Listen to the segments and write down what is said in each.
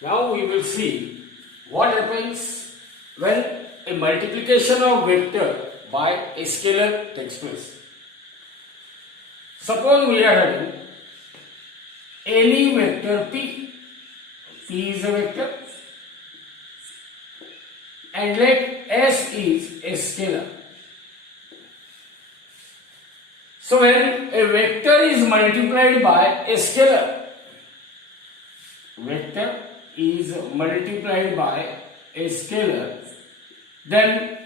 Now we will see what happens when a multiplication of vector by a scalar takes place. Suppose we are having any vector P. P is a vector and let S is a scalar. So when a vector is multiplied by a scalar, vector is multiplied by a scalar, then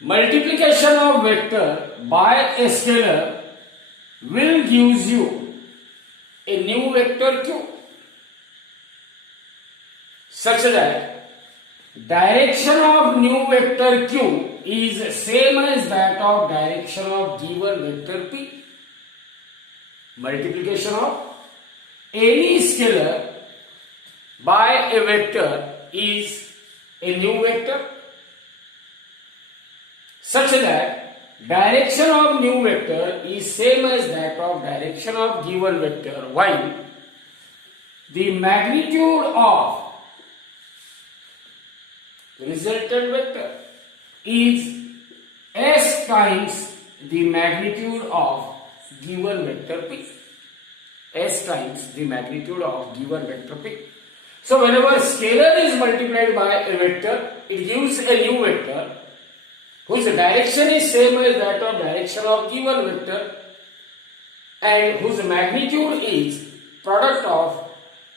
multiplication of vector by a scalar will gives you a new vector Q, such that direction of new vector Q is same as that of direction of given vector P. Multiplication of any scalar by a vector is a new vector, such that direction of new vector is same as that of direction of given vector, while the magnitude of resultant vector is S times the magnitude of given vector P. S times the magnitude of given vector P. So whenever scalar is multiplied by a vector, it gives a new vector whose direction is same as that of direction of given vector and whose magnitude is product of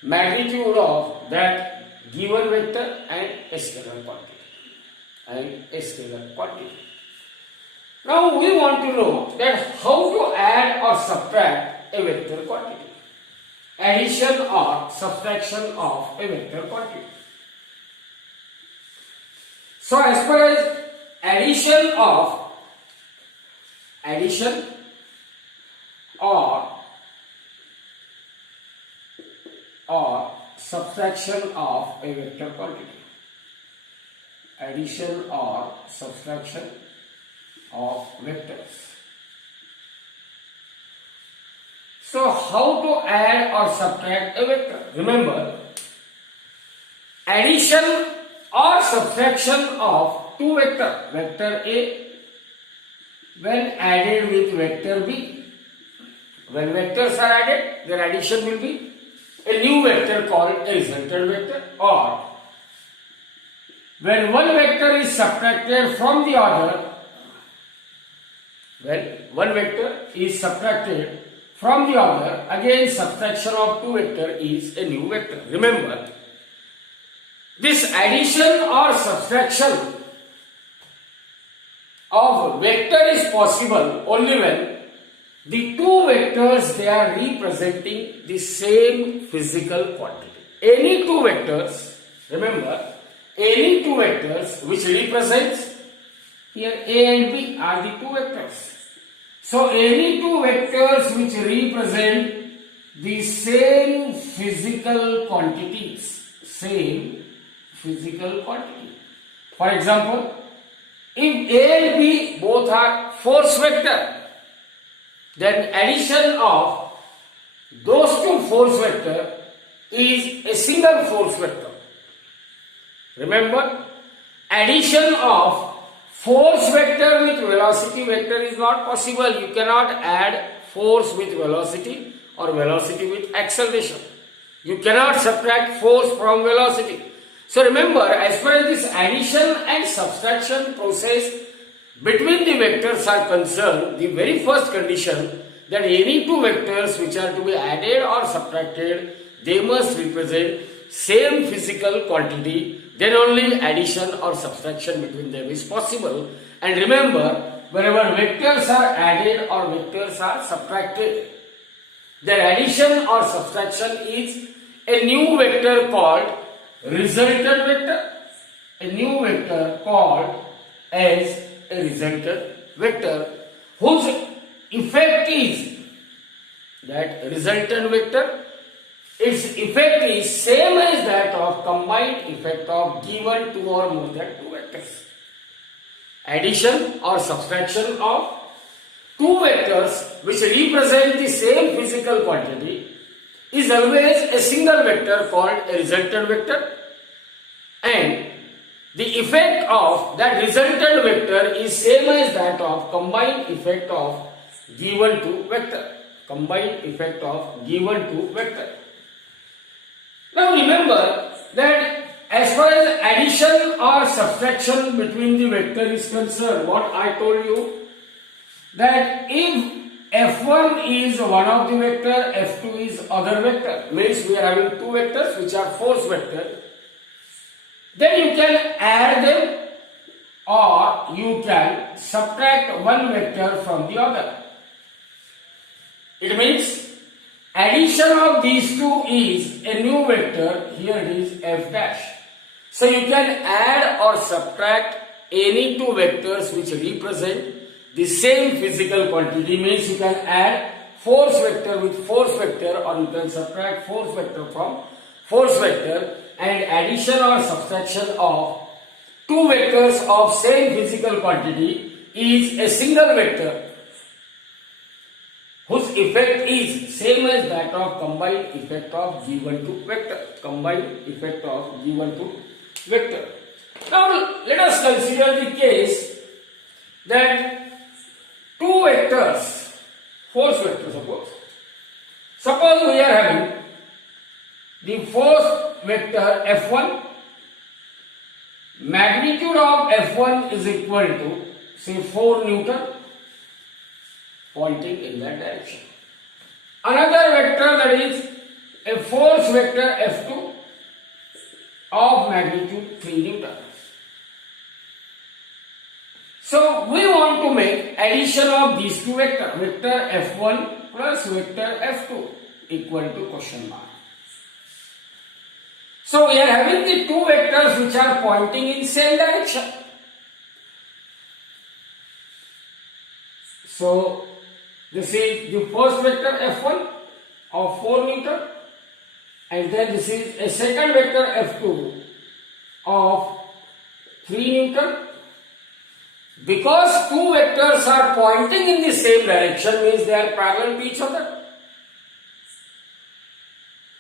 magnitude of that given vector and a scalar quantity. Now we want to know that how to add or subtract a vector quantity. Addition or subtraction of a vector quantity. So as far as addition or subtraction of a vector quantity. Addition or subtraction of vectors. So how to add or subtract a vector? Remember, addition or subtraction of two vectors, vector A when added with vector B. When vectors are added, their addition will be a new vector called a resultant vector, or when one vector is subtracted from the other, when one vector is subtracted from the other, again subtraction of two vector is a new vector. Remember, this addition or subtraction of vector is possible only when the two vectors, they are representing the same physical quantity. Any two vectors, remember, any two vectors which represents here A and B are the two vectors. So any two vectors which represent the same physical quantities, For example, if A and B both are force vector, then addition of those two force vector is a single force vector. Remember, addition of force vector with velocity vector is not possible. You cannot add force with velocity or velocity with acceleration. You cannot subtract force from velocity. So remember, as far as this addition and subtraction process between the vectors are concerned, the very first condition that any two vectors which are to be added or subtracted, they must represent same physical quantity, then only addition or subtraction between them is possible. And remember, whenever vectors are added or vectors are subtracted, their addition or subtraction is a new vector called resultant vector. A new vector called as a resultant vector whose effect is that resultant vector, its effect is same as that of combined effect of given two or more than two vectors. Addition or subtraction of two vectors which represent the same physical quantity is always a single vector called a resultant vector, and the effect of that resultant vector is same as that of combined effect of given two vector. Combined effect of given two vector. Now remember that as far as addition or subtraction between the vector is concerned, what I told you, that if f1 is one of the vector, f2 is other vector, means we are having two vectors which are force vector, then you can add them or you can subtract one vector from the other. It means addition of these two is a new vector, here it is f dash. So you can add or subtract any two vectors which represent the same physical quantity, means you can add force vector with force vector or you can subtract force vector from force vector, and addition or subtraction of two vectors of same physical quantity is a single vector whose effect is same as that of combined effect of given two vector. Combined effect of given two vector. Now let us consider the case that two vectors, force vector suppose we are having the force vector F1, magnitude of F1 is equal to say 4 Newton, pointing in that direction. Another vector, that is a force vector F2 of magnitude 3 Newton. So we want to make addition of these two vectors, vector F1 plus vector F2 equal to question mark. So we are having the two vectors which are pointing in same direction. So this is the first vector F1 of 4 Newton, and then this is a second vector F2 of 3 Newton. Because two vectors are pointing in the same direction, means they are parallel to each other.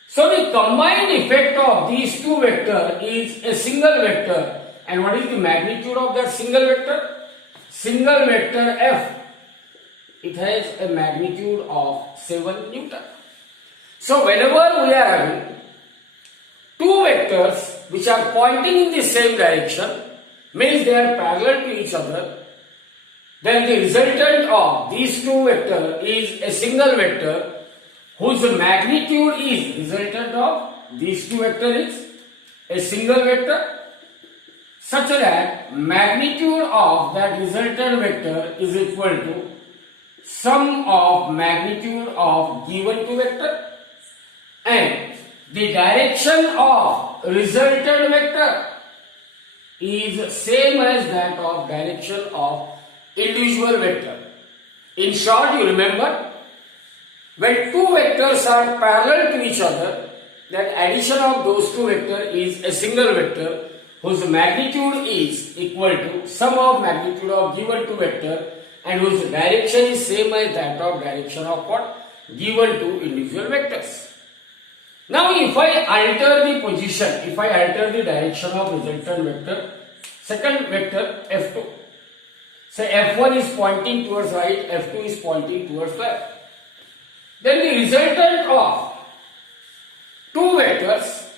So the combined effect of these two vectors is a single vector. And what is the magnitude of that single vector? Single vector F, it has a magnitude of 7 Newton. So whenever we are having two vectors which are pointing in the same direction, means they are parallel to each other, then the resultant of these two vectors is a single vector whose magnitude is, resultant of these two vectors is a single vector, such that magnitude of that resultant vector is equal to sum of magnitude of given two vector, and the direction of resultant vector is same as that of direction of individual vector. In short, you remember, when two vectors are parallel to each other, that addition of those two vectors is a single vector whose magnitude is equal to sum of magnitude of given two vector, and whose direction is same as that of direction of what? Given two individual vectors. Now if I alter the position, if I alter the direction of resultant vector, second vector F2, say F1 is pointing towards right, F2 is pointing towards left, then the resultant of two vectors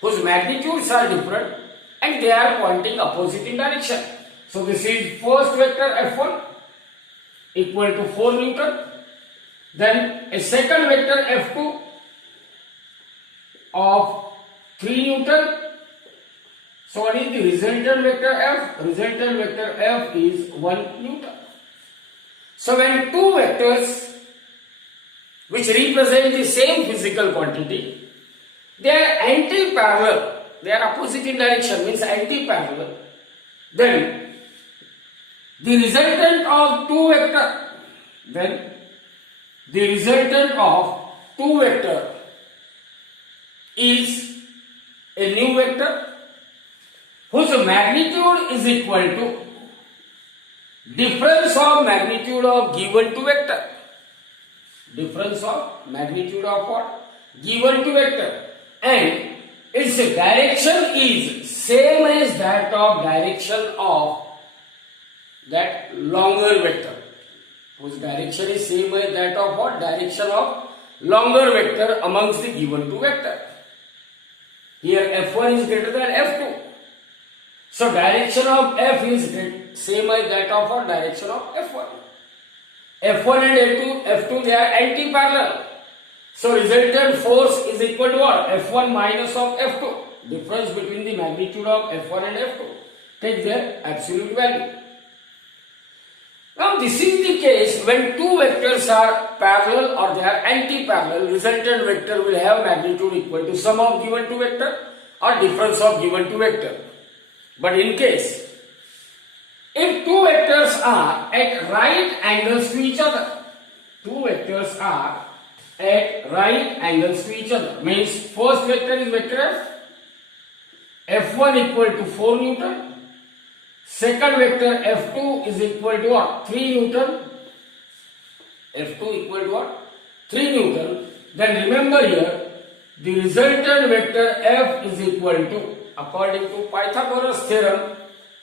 whose magnitudes are different and they are pointing opposite in direction. So this is first vector F1 equal to 4 Newton, then a second vector F2 of 3 Newton. So what is the resultant vector F? Resultant vector F is 1 Newton. So when two vectors which represent the same physical quantity, they are anti-parallel, they are opposite in direction, means anti-parallel, then the resultant of two vector is a new vector whose magnitude is equal to difference of magnitude of given two vector. Difference of magnitude of what? given to vector, and its direction is same as that of direction of that longer vector, whose direction is same as that of what? Direction of longer vector amongst the given two vector. Here F1 is greater than F2. So direction of F is same as that of what? Direction of F1. F1 and F2 they are anti-parallel. So resultant force is equal to what? F1 minus of F2. Difference between the magnitude of F1 and F2. Take their absolute value. Now this is the case when two vectors are parallel or they are anti-parallel. Resultant vector will have magnitude equal to sum of given two vector or difference of given two vector. But in case if two vectors are at right angles to each other, two vectors are at right angles to each other, means first vector is vector F, F1 equal to 4 Newton, second vector F2 is equal to what? 3 Newton, F2 equal to what? 3 Newton, then remember here the resultant vector F is equal to, according to Pythagoras theorem,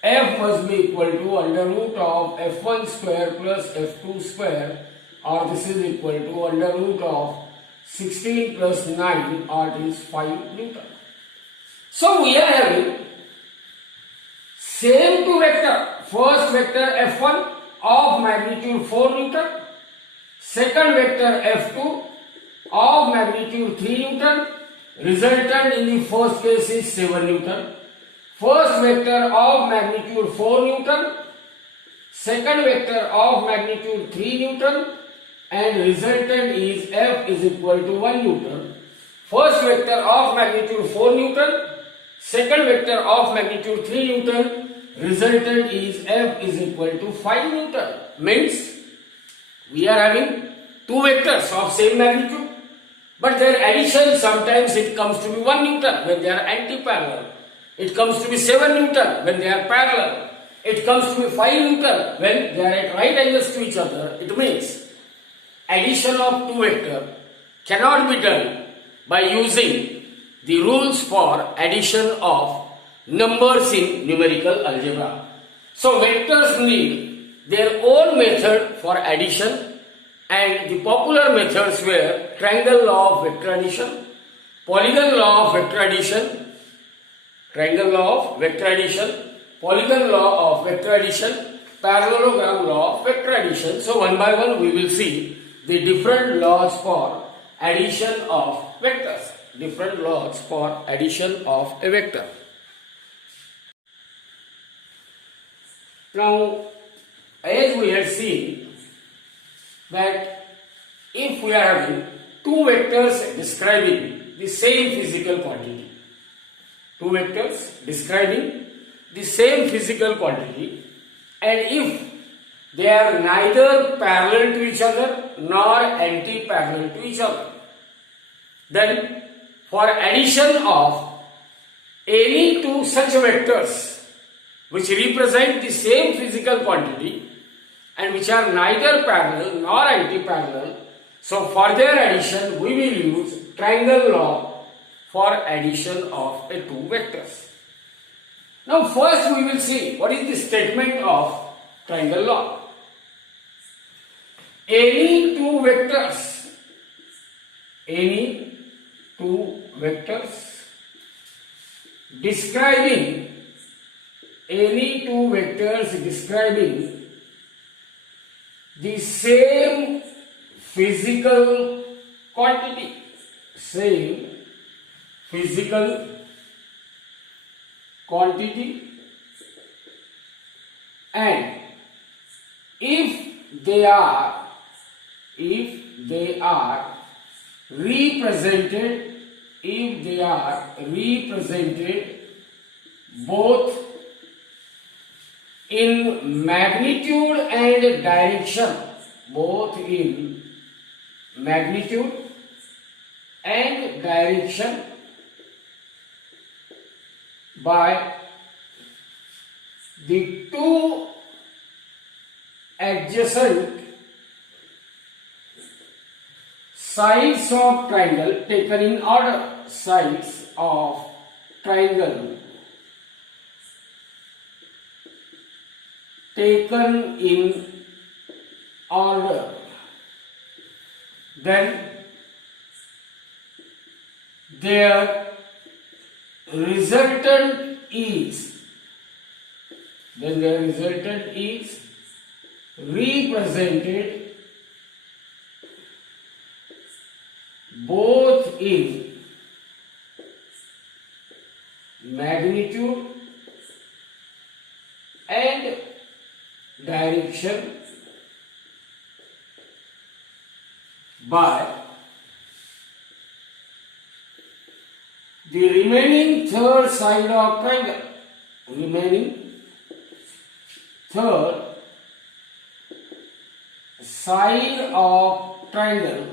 F must be equal to under root of F1 square plus F2 square, or this is equal to under root of 16 plus 9, or it is 5 Newton. So we are having same two vector, first vector F1 of magnitude 4 Newton, second vector F2 of magnitude 3 Newton, resultant in the first case is 7 Newton, first vector of magnitude 4 Newton, second vector of magnitude 3 Newton, and resultant is F is equal to 1 Newton, first vector of magnitude 4 Newton, second vector of magnitude 3 Newton, resultant is F is equal to 5 Newton. Means we are having two vectors of same magnitude, but their addition sometimes it comes to be 1 Newton when they are anti-parallel. It comes to be 7 Newton when they are parallel. It comes to be 5 Newton when they are at right angles to each other. It means addition of two vectors cannot be done by using the rules for addition of numbers in numerical algebra. So vectors need their own method for addition, and the popular methods were triangle law of vector addition, polygon law of vector addition, triangle law of vector addition, polygon law of vector addition, parallelogram law of vector addition. So one by one we will see the different laws for addition of vectors. Different laws for addition of a vector. Now, as we had seen that if we are having two vectors describing the same physical quantity, two vectors describing the same physical quantity, and if they are neither parallel to each other nor anti-parallel to each other, then for addition of any two such vectors which represent the same physical quantity and which are neither parallel nor anti-parallel, so for their addition we will use triangle law for addition of the two vectors. Now first we will see what is the statement of triangle law. Any two vectors describing the same physical quantity, and if they are represented both in magnitude and direction, by the two adjacent sides of triangle taken in order. Sides of triangle taken in order. Then their resultant is represented both in magnitude and direction by the remaining third side of triangle. Remaining third side of triangle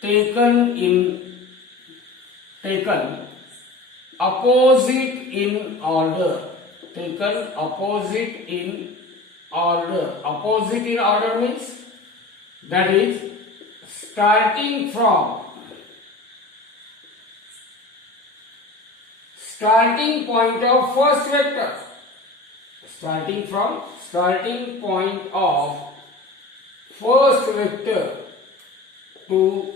taken opposite in order. Opposite in order means that is starting point of first vector. Starting point of first vector to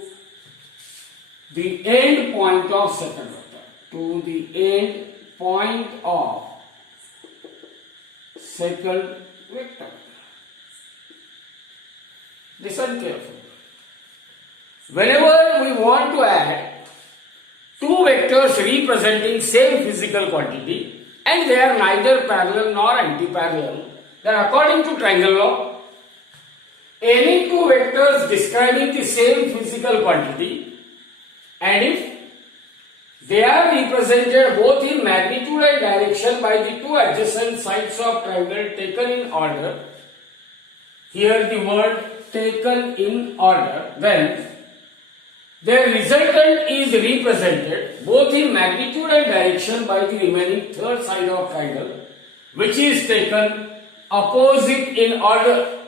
the end point of second vector. To the end point of second vector. Listen carefully. Whenever we want to add two vectors representing same physical quantity and they are neither parallel nor anti-parallel, then according to triangle law, any two vectors describing the same physical quantity, and if they are represented both in magnitude and direction by the two adjacent sides of triangle taken in order, here the word taken in order, then their resultant is represented both in magnitude and direction by the remaining third side of triangle, which is taken opposite in order.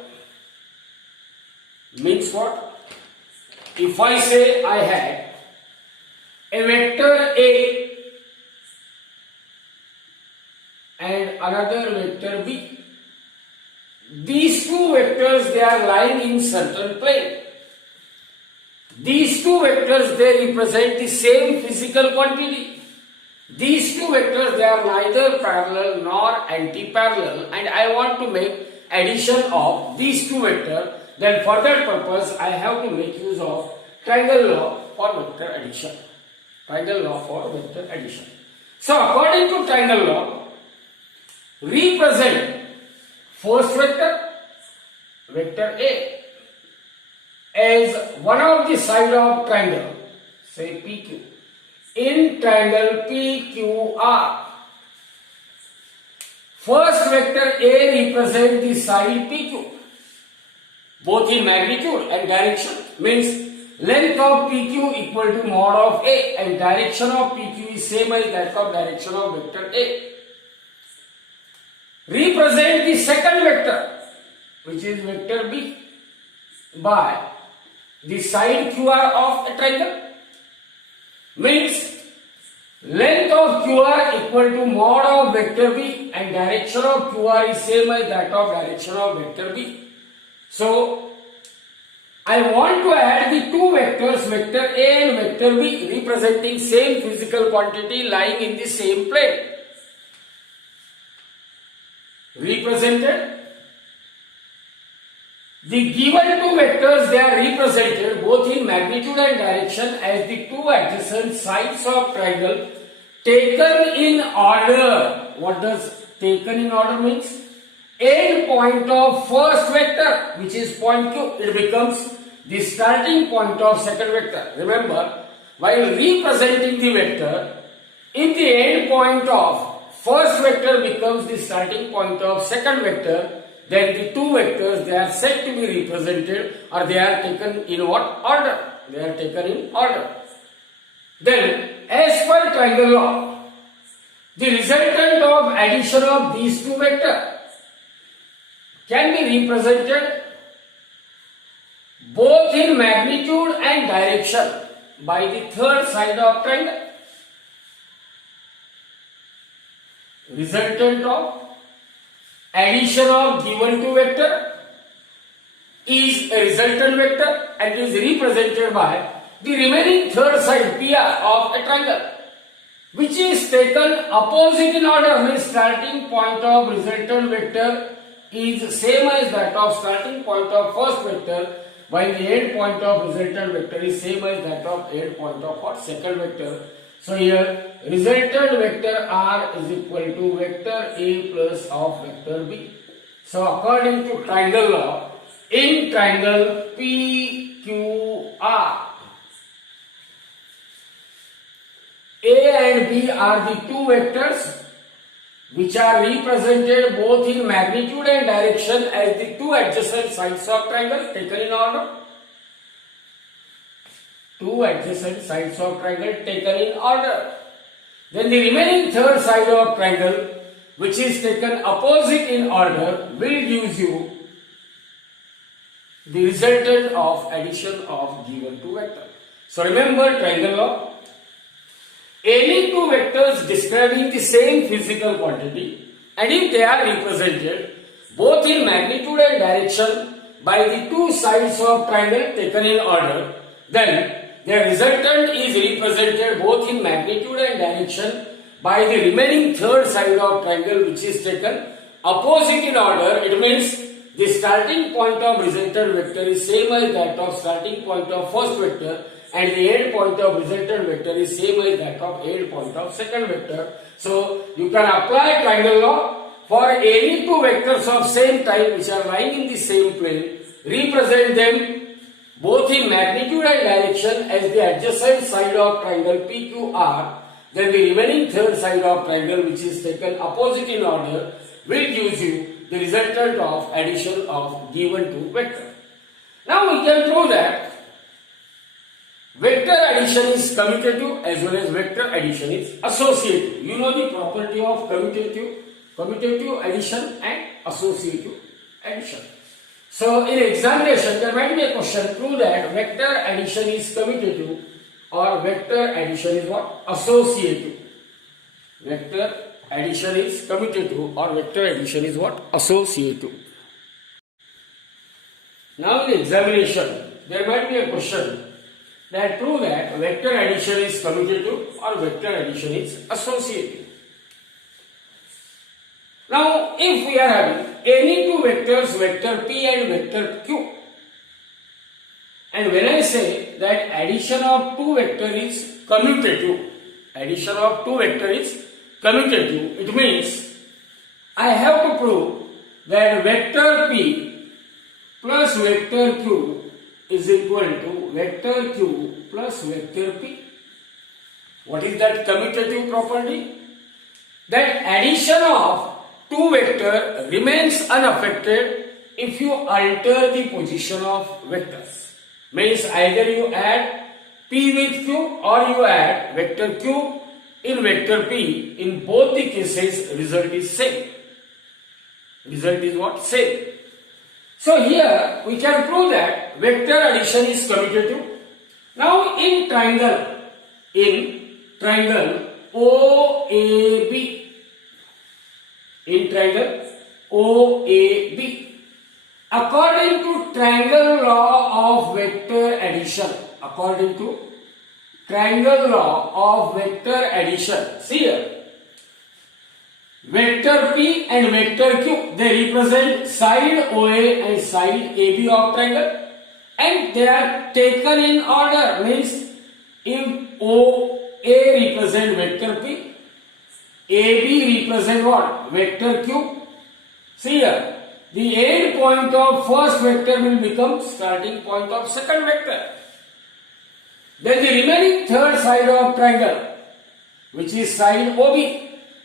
Means what? If I say I had a vector A and another vector B, these two vectors, they are lying in certain plane. These two vectors, they represent the same physical quantity. These two vectors, they are neither parallel nor anti-parallel, and I want to make addition of these two vectors. Then for that purpose, I have to make use of triangle law for vector addition. So according to triangle law, represent first vector, vector A, as one of the side of triangle, say PQ, in triangle PQR. First vector A represents the side PQ, both in magnitude and direction, means length of PQ equal to mod of A and direction of PQ is same as that of direction of vector A. Represent the second vector, which is vector B, by the side QR of a triangle, means length of QR equal to mod of vector B and direction of QR is same as that of direction of vector B. So I want to add the two vectors, vector A and vector B, representing same physical quantity lying in the same plane. Represented. The given two vectors, they are represented both in magnitude and direction as the two adjacent sides of triangle taken in order. What does taken in order means? End point of first vector, which is point Q, it becomes the starting point of second vector. Remember, while representing the vector, if the end point of first vector becomes the starting point of second vector, then the two vectors, they are said to be represented, or they are taken in what order? They are taken in order. Then, as per triangle law, the resultant of addition of these two vectors can be represented both in magnitude and direction by the third side of triangle. Resultant of addition of given two vector is a resultant vector and is represented by the remaining third side PR of a triangle, which is taken opposite in order. Means starting point of resultant vector is same as that of starting point of first vector, while the end point of resultant vector is same as that of end point of second vector. So here resultant vector R is equal to vector A plus of vector B. So according to triangle law, in triangle PQR, A and B are the two vectors which are represented both in magnitude and direction as the two adjacent sides of triangle taken in order. Two adjacent sides of triangle taken in order. Then the remaining third side of triangle, which is taken opposite in order, will give you the resultant of addition of given two vectors. So remember triangle law. Any two vectors describing the same physical quantity, and if they are represented both in magnitude and direction by the two sides of triangle taken in order, then their resultant is represented both in magnitude and direction by the remaining third side of triangle, which is taken opposite in order. It means the starting point of resultant vector is same as that of starting point of first vector, and the end point of resultant vector is same as that of end point of second vector. So you can apply triangle law for any two vectors of same type which are lying in the same plane, represent them both in magnitude and direction as the adjacent side of triangle PQR, then the remaining third side of triangle, which is taken opposite in order, will give you the resultant of addition of given two vector. Now we can prove that vector addition is commutative as well as vector addition is associative. You know the property of commutative addition and associative addition. So in examination there might be a question, prove that vector addition is commutative or vector addition is what? Associative. Vector addition is commutative or vector addition is what? Associative. Now in examination there might be a question that prove that vector addition is commutative or vector addition is associative. Now if we are having any two vectors, vector P and vector Q, and when I say that addition of two vector is commutative, addition of two vector is commutative, it means I have to prove that vector P plus vector Q is equal to vector Q plus vector P. What is that commutative property? That addition of two vector remains unaffected if you alter the position of vectors. Means either you add P with Q or you add vector Q in vector P. In both the cases result is same. Result is what? Same. So here we can prove that vector addition is commutative. Now in triangle OAB, in triangle OAB, according to triangle law of vector addition, according to triangle law of vector addition, see here, vector P and vector Q, they represent side OA and side AB of triangle, and they are taken in order. Means if OA represent vector P, AB represent what? Vector Q. See here, the end point of first vector will become starting point of second vector. Then the remaining third side of triangle, which is side OB,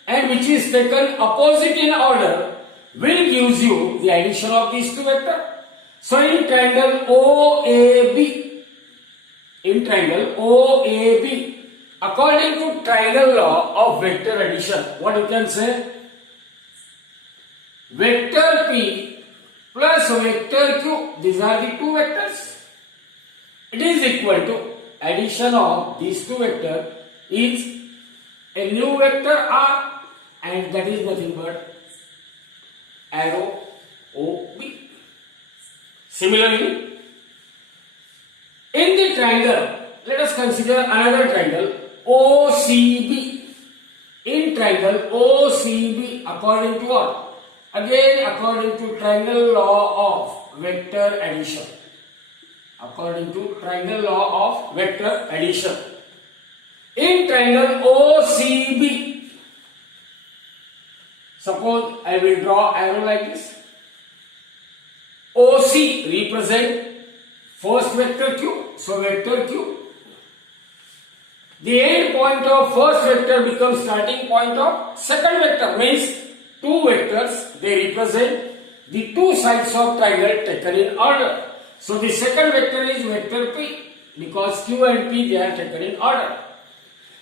and which is taken opposite in order, will give you the addition of these two vectors. So in triangle OAB, according to triangle law of vector addition, what you can say? Vector P plus vector Q, these are the two vectors. It is equal to addition of these two vectors is a new vector R, and that is nothing but arrow OB. Similarly, in the triangle, let us consider another triangle OCB. In triangle OCB, according to what? Again, according to triangle law of vector addition. According to triangle law of vector addition. In triangle OCB, suppose I will draw arrow like this. OC represent first vector Q, so vector Q. The end point of first vector becomes starting point of second vector, means two vectors, they represent the two sides of triangle taken in order. So the second vector is vector P, because Q and P, they are taken in order.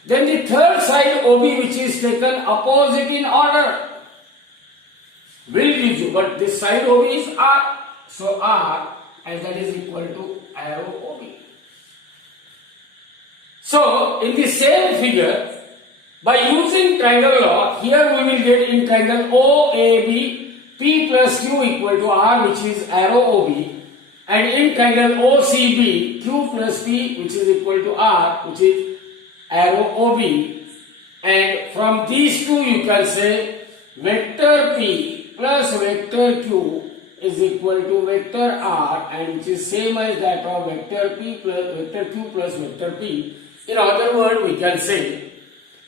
Then the third side OB, which is taken opposite in order, will give you, but this side OB is R, so R, and that is equal to arrow OB. So in the same figure, by using triangle law, here we will get in triangle OAB, P plus Q equal to R, which is arrow OB, and in triangle OCB, Q plus P, which is equal to R, which is arrow OB, and from these two you can say vector P plus vector Q is equal to vector R, and which is same as that of vector P plus vector Q plus vector P. In other words, we can say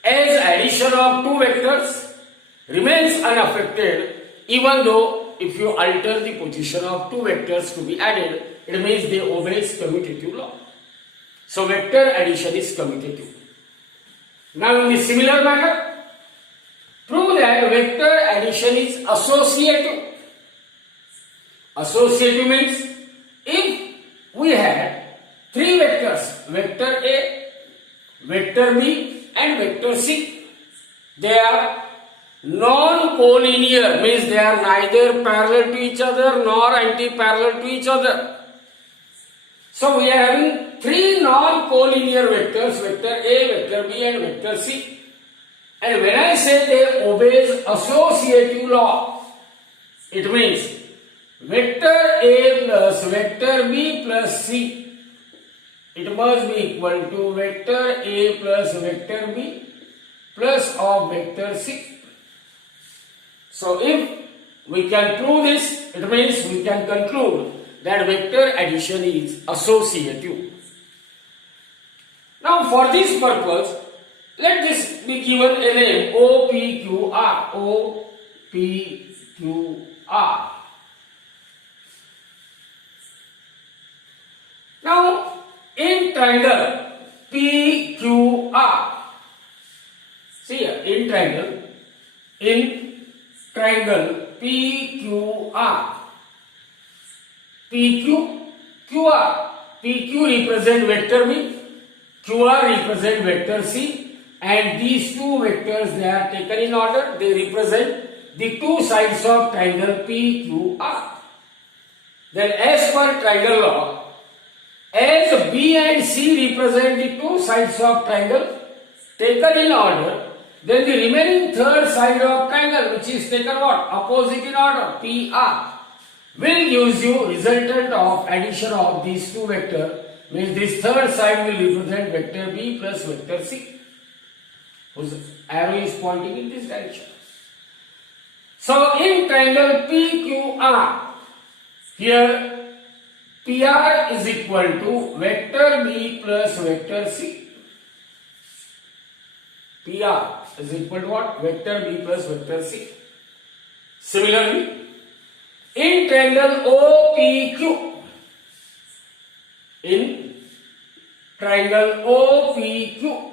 as addition of two vectors remains unaffected, even though if you alter the position of two vectors to be added, it means they obey commutative law. So vector addition is commutative. Now in the similar manner, prove that vector addition is associative. Associative means if we had three vectors, vector A, vector B and vector C, they are non-collinear, means they are neither parallel to each other nor anti-parallel to each other. So we are having three non-collinear vectors, vector A, vector B and vector C. And when I say they obeys associative law, it means vector A plus vector B plus C, it must be equal to vector A plus vector B plus of vector C. So if we can prove this, it means we can conclude that vector addition is associative. Now for this purpose, let this be given a name OPQR. OPQR. Now in triangle PQR, see here, in triangle PQR, PQ, QR, PQ represent vector B, QR represent vector C, and these two vectors, they are taken in order, they represent the two sides of triangle PQR. Then as per triangle law, as B and C represent the two sides of triangle taken in order, then the remaining third side of triangle, which is taken what? Opposite in order, PR, will gives you resultant of addition of these two vectors, means this third side will represent vector B plus vector C, whose arrow is pointing in this direction. So in triangle PQR, here PR is equal to vector B plus vector C. PR is equal to what? Vector B plus vector C. Similarly, in triangle OPQ, in triangle OPQ,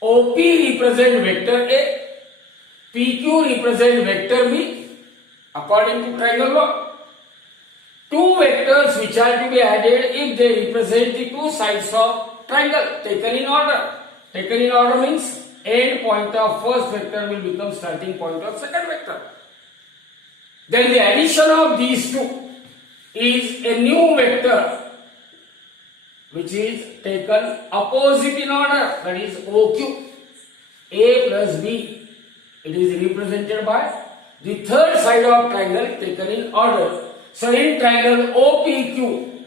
OP represent vector A, PQ represent vector B, according to triangle law. Two vectors which are to be added if they represent the two sides of triangle taken in order. Taken in order means end point of first vector will become starting point of second vector. Then the addition of these two is a new vector which is taken opposite in order, that is OQ. A plus B, it is represented by the third side of triangle taken in order. So in triangle OPQ,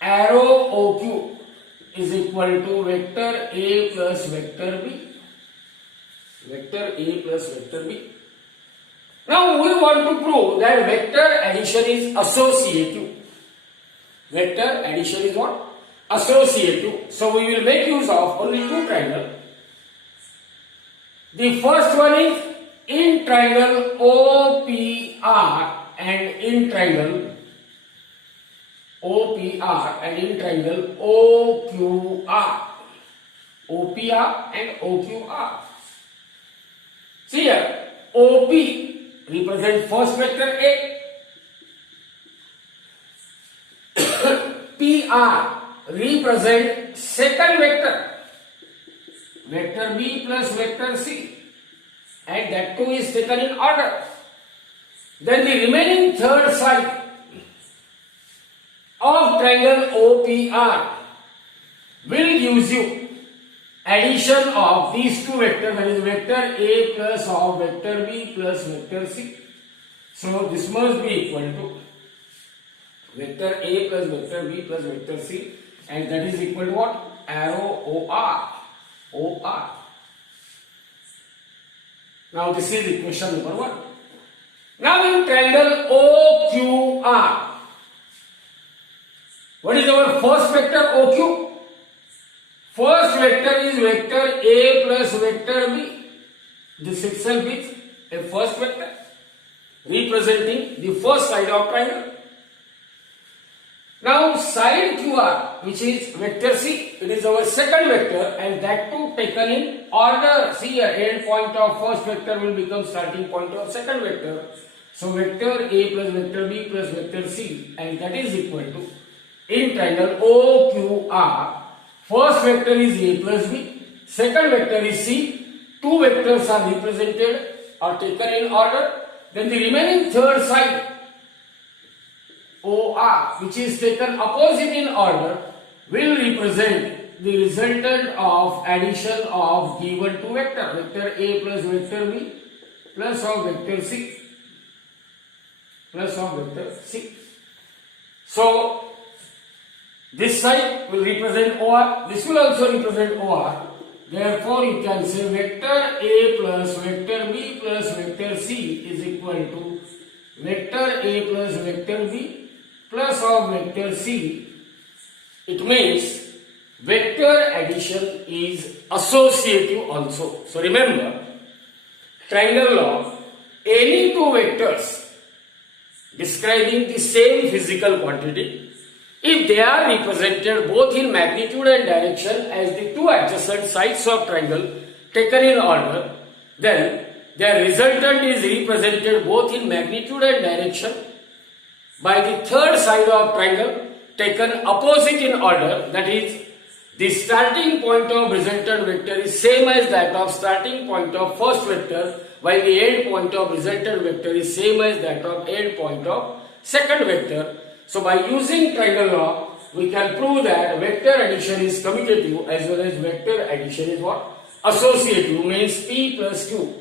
arrow OQ is equal to vector A plus vector B. Vector A plus vector B. Now we want to prove that vector addition is associative. Vector addition is what? Associative. So we will make use of only two triangles. The first one is in triangle OPR and in triangle OPR and in triangle OQR. OPR and OQR. See here, OP represents first vector A. PR represent second vector. Vector B plus vector C, and that too is taken in order. Then the remaining third side of triangle OPR will use you addition of these two vectors, that is vector A plus of vector B plus vector C. So this must be equal to vector A plus vector B plus vector C, and that is equal to what? Arrow OR. OR. Now this is equation number 1. Now in triangle OQR, what is our first vector OQ? First vector is vector A plus vector B. This itself is a first vector representing the first side of triangle. Now side QR, which is vector C, it is our second vector, and that too taken in order. See here, end point of first vector will become starting point of second vector. So vector A plus vector B plus vector C, and that is equal to, in triangle OQR, first vector is A plus B, second vector is C, two vectors are represented or taken in order. Then the remaining third side OR, which is taken opposite in order, will represent the resultant of addition of given two vector, vector A plus vector B plus of vector C plus of vector C. So this side will represent OR, this will also represent OR. Therefore you can say vector A plus vector B plus vector C is equal to vector A plus vector B plus of vector C. It means vector addition is associative also. So remember, triangle law, any two vectors describing the same physical quantity, if they are represented both in magnitude and direction as the two adjacent sides of triangle taken in order, then their resultant is represented both in magnitude and direction by the third side of triangle taken opposite in order, that is, the starting point of resultant vector is same as that of starting point of first vector, while the end point of resultant vector is same as that of end point of second vector. So by using triangle law, we can prove that vector addition is commutative as well as vector addition is what? Associative, means P plus Q.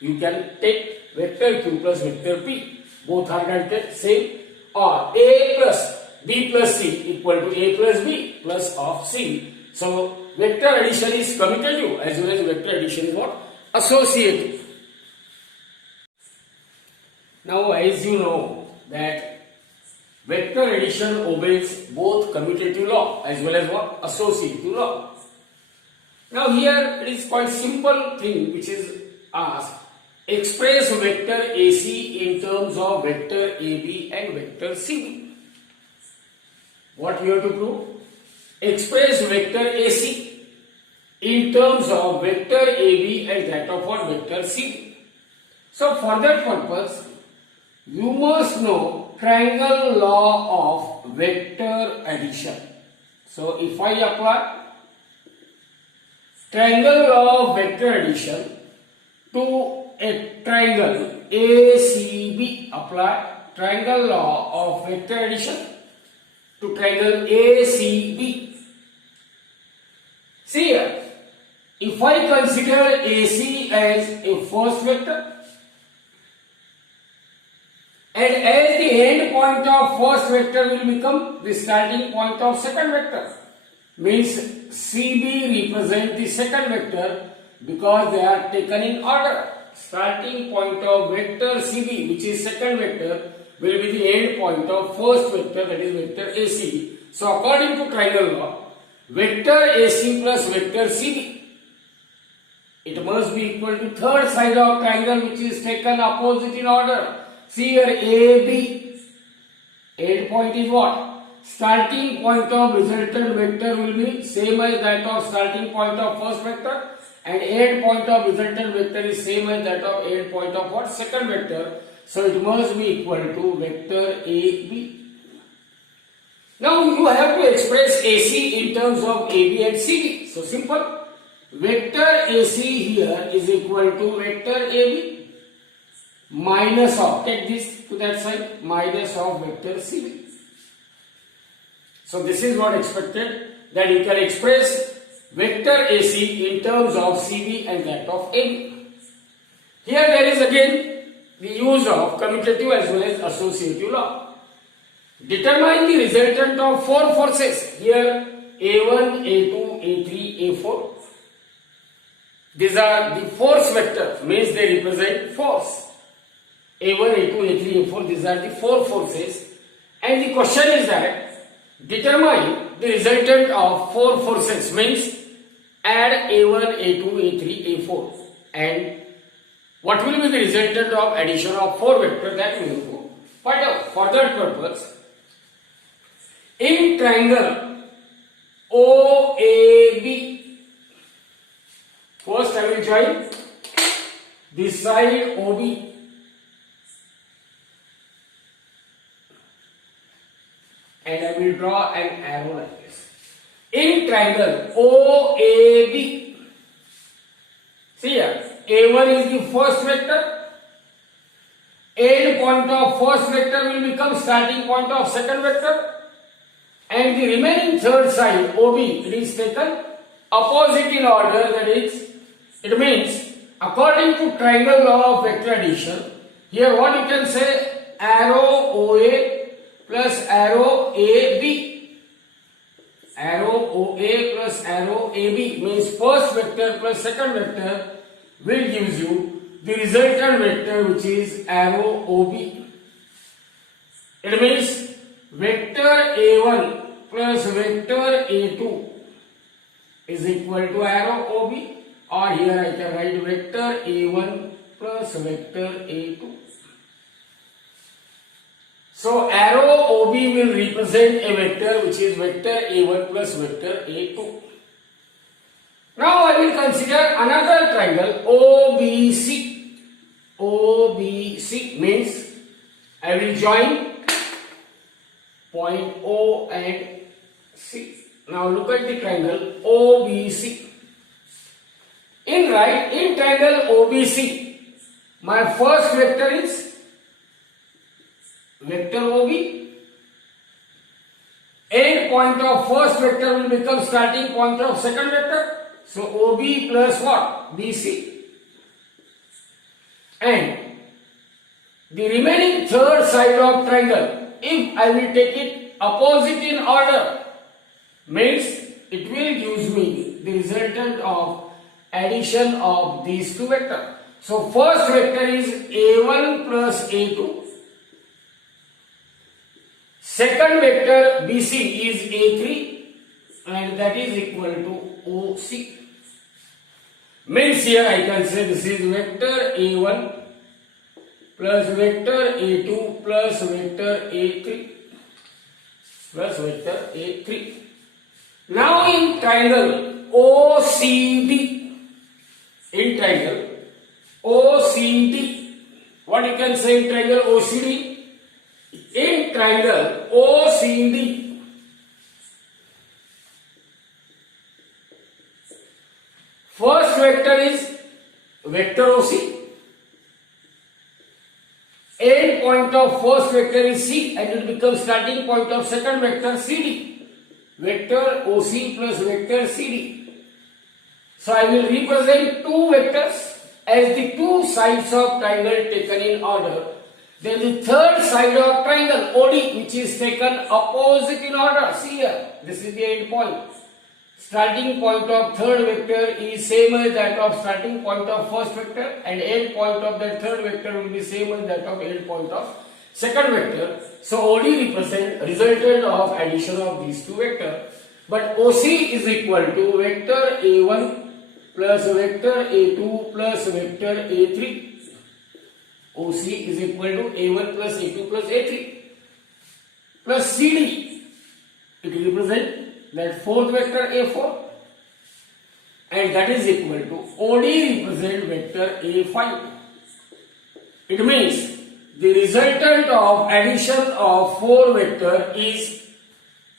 You can take vector Q plus vector P. Both are granted same, or A plus B plus C equal to A plus B plus of C. So vector addition is commutative as well as vector addition is what? Associative. Now as you know that vector addition obeys both commutative law as well as what? Associative law. Now here it is quite simple thing which is asked. Express vector AC in terms of vector AB and vector CB. What we have to prove? Express vector AC in terms of vector AB and that of what? Vector CB. So for that purpose, you must know triangle law of vector addition. So if I apply triangle law of vector addition to a triangle ACB, apply triangle law of vector addition to triangle ACB. if I consider AC as a first vector, and as the end point of first vector will become the starting point of second vector, means CB represent the second vector because they are taken in order. Starting point of vector CB, which is second vector, will be the end point of first vector, that is vector AC. So according to triangle law, vector AC plus vector CB, it must be equal to third side of triangle which is taken opposite in order. See here, AB, end point is what? Starting point of resultant vector will be same as that of starting point of first vector, and end point of resultant vector is same as that of end point of what? Second vector. So it must be equal to vector AB. Now you have to express AC in terms of AB and CD. So simple. Vector AC here is equal to vector AB minus of, take this to that side, minus of vector CB. So this is what expected, that you can express vector AC in terms of CB and that of AB. Here there is again the use of commutative as well as associative law. Determine the resultant of four forces. Here A1, A2, A3, A4. These are the force vectors, means they represent force. A1, A2, A3, A4, these are the four forces. And the question is that determine the resultant of four forces, means add A1, A2, A3, A4. And what will be the resultant of addition of four vectors, that we will go. But for that purpose, in triangle OAB, first I will join this side OB and I will draw an arrow like this. In triangle OAB, see here, A1 is the first vector, end point of first vector will become starting point of second vector, and the remaining third side OB, it is taken opposite in order, that is, it means according to triangle law of vector addition, here what you can say, arrow OA plus arrow AB. Arrow OA plus arrow AB means first vector plus second vector will gives you the resultant vector, which is arrow OB. It means vector A1 plus vector A2 is equal to arrow OB, or here I can write vector A1 plus vector A2. So arrow OB will represent a vector which is vector A1 plus vector A2. Now I will consider another triangle OBC. OBC means I will join point O and C. Now look at the triangle OBC. In triangle OBC, my first vector is vector OB. End point of first vector will become starting point of second vector. So OB plus what? BC. And the remaining third side of triangle, if I will take it opposite in order, means it will give me the resultant of addition of these two vectors. So first vector is A1 plus A2. Second vector BC is A3, and that is equal to OC. Means here I can say this is vector A1 plus vector A2 plus vector A3 plus vector A3. Now in triangle OCD, what you can say in triangle OCD? In triangle OCD, first vector is vector OC, end point of first vector is C, and it becomes starting point of second vector CD. Vector OC plus vector CD. So I will represent two vectors as the two sides of triangle taken in order. Then the third side of triangle OD, which is taken opposite in order. See here, this is the end point. Starting point of third vector is same as that of starting point of first vector, and end point of that third vector will be same as that of end point of second vector. So OD represent resultant of addition of these two vectors. But OC is equal to vector A1 plus vector A2 plus vector A3. OC is equal to A1 plus A2 plus A3 plus CD. It represents that fourth vector A4, and that is equal to OD represent vector A5. It means the resultant of addition of four vector is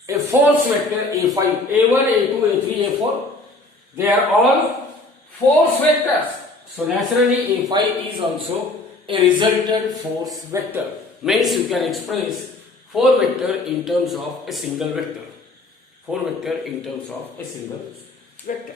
a force vector A5, A1, A2, A3, A4. They are all force vectors. So naturally A5 is also a resultant force vector. Means you can express four vector in terms of a single vector. Four vector in terms of a single vector.